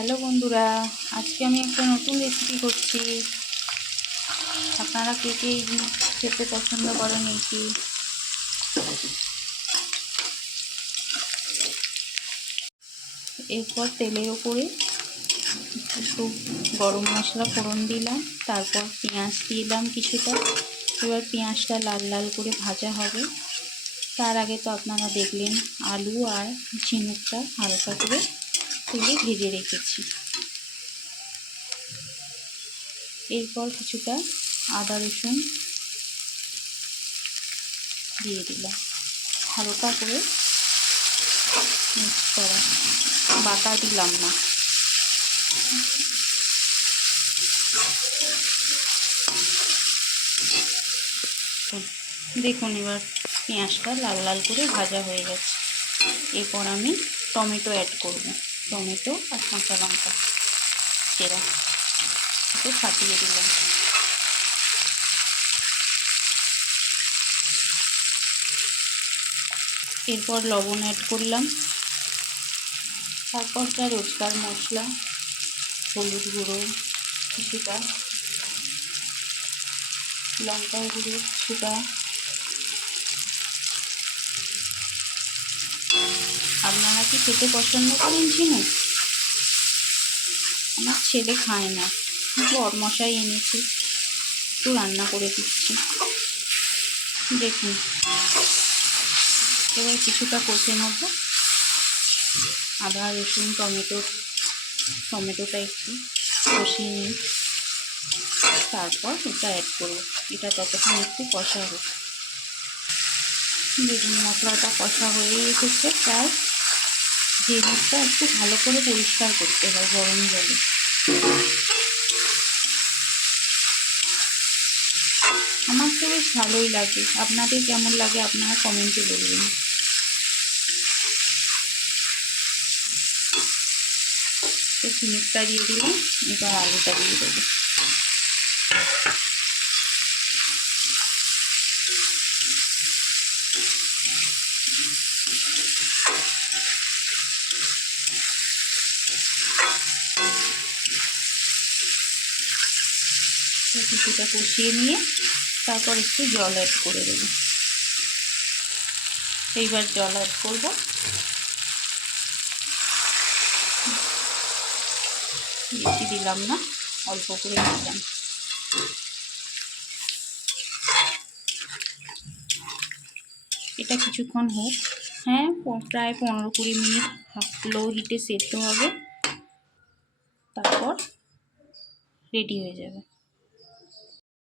Hello বন্ধুরা, আজকে আমি একটা নতুন রেসিপি করছি। আপনারা কে কে এই জিনিস খেতে পছন্দ করেন? এইটি এরপর তেলের ওপরে একটু গরম মশলা ফোড়ন দিলাম, তারপর পেঁয়াজ দিলাম কিছুটা। এবার পেঁয়াজটা লাল লাল করে ভাজা হবে। তার আগে তো আপনারা দেখলেন আলু আর ঝিনুকটা হালকা করে তেলে ভেজে রেখেছি। এরপর কিছুটা আদা রসুন দিয়ে দিলাম, হালকা করে মিক্স করা, বাটা দিলাম না। দেখুন এবার পেঁয়াজটা লাল লাল করে ভাজা হয়ে গেছে। এরপর আমি টমেটো অ্যাড করব। টমেটো আর কাঁচা লঙ্কা চেরা একটু ফাটিয়ে দিলাম। এরপর লবণ অ্যাড করলাম, তারপর যা রোজকার মশলা, হলুদ গুঁড়ো কিছুটা, লঙ্কা গুঁড়ো কিছুটা। আপনারা কি খেতে পছন্দ করেন ঝিনুক? আমার ছেলে খায় না, বরমশাই এনেছি, একটু রান্না করে দিচ্ছি। দেখুন এবার কিছুটা কষে নেব। আদা রসুন টমেটোটা একটু কষিয়ে নিই, তারপর এটা অ্যাড করব। এটা ততক্ষণ একটু কষা হোক। দেখুন মশলাটা কষা হয়ে এসেছে প্রায়। ঝিনুকটা একটু ভালো করে পরিষ্কার করতে হয় গরম জলে। আমার তো বেশ ভালোই লাগে, আপনাদের কেমন লাগে আপনারা কমেন্টে বলবেন। তো ঝিনুকটা দিয়ে দিলাম, এবার আলুটা দিয়ে দেবো। কিছুটা কষিয়ে নিয়ে তারপর একটু জল অ্যাড করে দেবো। এইবার জল অ্যাড করব। বেশি দিলাম না, অল্প করে দিলাম। এটা কিছুক্ষণ হোক, হ্যাঁ প্রায় 15-20 মিনিট লো হিটে সেদ্ধ হবে, তারপর রেডি হয়ে যাবে।